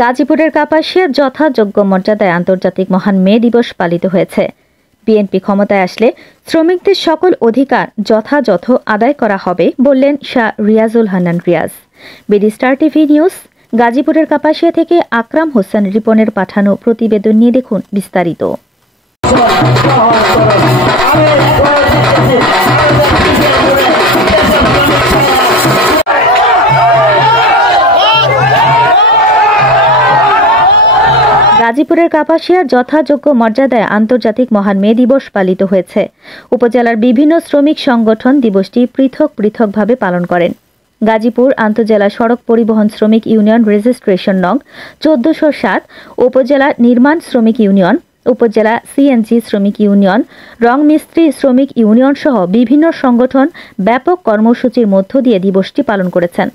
গাজীপুরের কাপাসিয়ায় যথাযোগ্য মর্যাদায় আন্তর্জাতিক মহান মে দিবস পালিত হয়েছে। বিএনপি ক্ষমতায় আসলে শ্রমিকদের সকল অধিকার যথাযথ আদায় করা হবে বললেন Shah Riazul Hannan Riaz. BD star TV news গাজীপুরের কাপাসিয়া থেকে আকরাম হোসেন রিপনের পাঠানো প্রতিবেদন নিয়ে দেখুন বিস্তারিত। গাজীপুরের কাপাসিয়ার যথাযোগ্য মর্যাদায় আন্তর্জাতিক মহান মে দিবস পালিত হয়েছে। উপজেলার বিভিন্ন শ্রমিক সংগঠন দিবসটি পৃথক পৃথকভাবে পালন করেন। গাজীপুর আন্তজেলা সড়ক পরিবহন শ্রমিক ইউনিয়ন রেজিস্ট্রেশন নং 1407, উপজেলা নির্মাণ শ্রমিক ইউনিয়ন, উপজেলা সিএনজি শ্রমিক ইউনিয়ন, রং মিস্ত্রি শ্রমিক ইউনিয়ন সহ বিভিন্ন সংগঠন ব্যাপক কর্মসূচির মধ্য দিয়ে দিবসটি পালন করেছেন।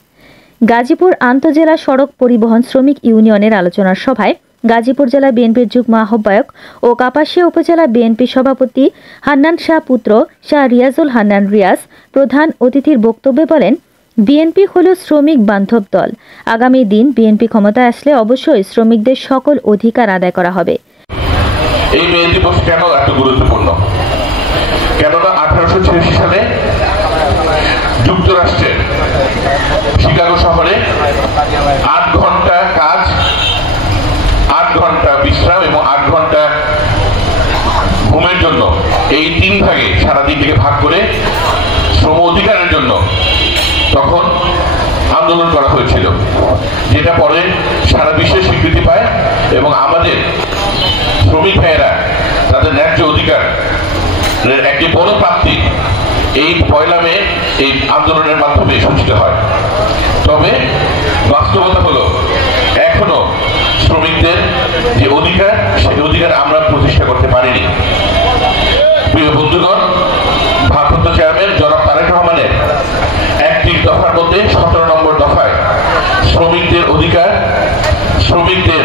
গাজীপুর আন্তজেলা সড়ক পরিবহন শ্রমিক ইউনিয়নের আলোচনা সভায় গাজীপুর জেলা বিএনপির যুগ্ম আহ্বায়ক ও কাপাসিয়া উপজেলা বিএনপি সভাপতি হান্নান শাহ পুত্র শাহ রিয়াজুল হান্নান রিয়াজ প্রধান অতিথির বক্তব্যে বলেন, বিএনপি হল শ্রমিক বান্ধব দল। আগামী দিন বিএনপি ক্ষমতায় আসলে অবশ্যই শ্রমিকদের সকল অধিকার আদায় করা হবে। এই মে দিবস কেন এত গুরুত্বপূর্ণ? কেননা 1886 সালে যুক্তরাষ্ট্রের শিকাগো শহরে 8 ঘন্টা কাজ, 8 ঘন্টা বিশ্রাম এবং 8 ঘন্টা ঘুমের জন্য এই 3 ভাগে সারাদিনটিকে ভাগ করে শ্রম অধিকারের জন্য তখন আন্দোলন করা হয়েছিল, যেটা পরে সারা বিশ্বে স্বীকৃতি পায় এবং আমাদের শ্রমিক ভাইয়েরা তাদের ন্যায্য অধিকার একটি বড় প্রাপ্তি এই 1 মে এই আন্দোলনের মাধ্যমে সূচিত হয়। তবে বাস্তবতা হলো এখনো শ্রমিকদের যে অধিকার, সেই অধিকার আমরা প্রতিষ্ঠা করতে পারিনি। প্রিয় বন্ধুগণ, ভারপ্রাপ্ত চেয়ারম্যান জনাব তারেক রহমানের 31 দফার মধ্যে 17 নম্বর দফায় শ্রমিকদের অধিকার, শ্রমিকদের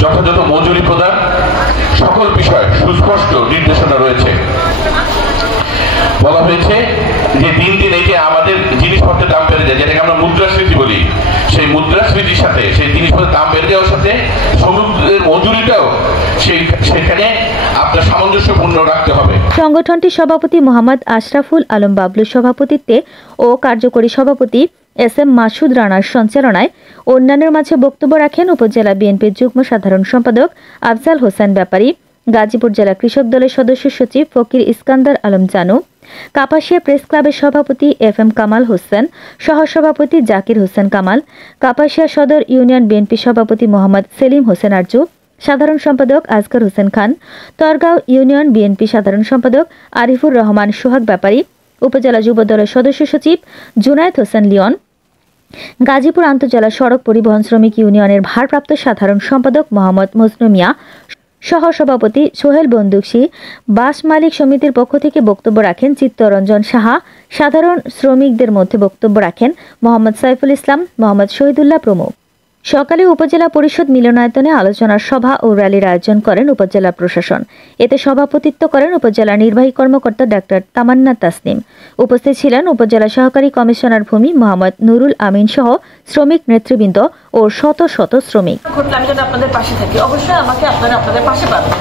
যথাযথ মজুরি প্রদান সকল বিষয়ে সুস্পষ্ট নির্দেশনা রয়েছে। বলা হয়েছে যে দিন দিন এই যে আমাদের জিনিসপত্রের দাম বেড়ে যায়, যেটাকে আমরা মুদ্রাস্ফীতি বলি, সেই মুদ্রাস্ফীতির সাথে সেই জিনিসপত্রের দাম বেড়ে যাওয়ার সাথে শ্রমিকদের মজুরিটাও সেখানে আপনার সামঞ্জস্যপূর্ণ রাখতে হবে। সংগঠনটির সভাপতি মোহাম্মদ আশরাফুল আলম বাবলুর সভাপতিত্বে ও কার্যকরী সভাপতি এস.এম. মাসুদ রানার সঞ্চালনায় অন্যান্যের মাঝে বক্তব্য রাখেন উপজেলা বিএনপির যুগ্ম সাধারণ সম্পাদক আফজাল হোসেন ব্যাপারী, গাজীপুর জেলা কৃষক দলের সদস্য সচিব ফকির ইস্কান্দার আলম জানু, কাপাসিয়া প্রেস ক্লাবের সভাপতি এফ.এম. কামাল হোসেন, সহসভাপতি জাকির হোসেন কামাল, কাপাসিয়া সদর ইউনিয়ন বিএনপি সভাপতি মোহাম্মদ সেলিম হোসেন আরজু, সাধারণ সম্পাদক আজগর হোসেন খান, তরগাঁও ইউনিয়ন বিএনপি সাধারণ সম্পাদক আরিফুর রহমান সোহাগ ব্যাপারী, উপজেলা যুব দলের সদস্য সচিব জুনায়েদ হোসেন লিয়ন, গাজীপুর আন্তজেলা সড়ক পরিবহন শ্রমিক ইউনিয়নের ভারপ্রাপ্ত সাধারণ সম্পাদক মোহাম্মদ মজনু মিয়া, সহসভাপতি সোহেল বন্দুকশী, বাস মালিক সমিতির পক্ষ থেকে বক্তব্য রাখেন চিত্তরঞ্জন সাহা, সাধারণ শ্রমিকদের মধ্যে বক্তব্য রাখেন মোহাম্মদ সাইফুল ইসলাম, মোহাম্মদ শহীদুল্লাহ প্রমুখ। সকালে উপজেলা পরিষদ মিলনায়তনে আলোচনার সভা ও র্যালির আয়োজন করেন উপজেলা প্রশাসন। এতে সভাপতিত্ব করেন উপজেলা নির্বাহী কর্মকর্তা ডাক্তার তামান্না তাসনিম। উপস্থিত ছিলেন উপজেলা সহকারী কমিশনার ভূমি মোহাম্মদ নুরুল আমিন সহ শ্রমিক নেতৃবৃন্দ ও শত শত শ্রমিক। আমি যদি আপনাদের পাশে থাকি, অবশ্যই আমাকে আপনাদের পাশে পাবেন।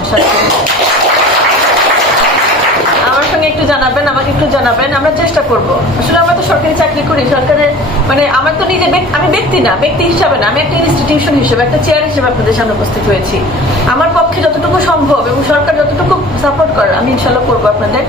আমার সঙ্গে একটু জানাবেন, আমাকে একটু জানাবেন, আমরা চেষ্টা করবো। আসলে আমরা তো সরকারি চাকরি করি, সরকারের মানে আমার তো নিজে আমি ব্যক্তি না, ব্যক্তি হিসাবে না, আমি একটা ইনস্টিটিউশন হিসেবে, একটা চেয়ার হিসেবে আপনাদের সামনে উপস্থিত হয়েছি। আমার পক্ষে যতটুকু সম্ভব এবং সরকার যতটুকু সাপোর্ট করে আমি ইনশাল্লাহ করবো আপনাদের।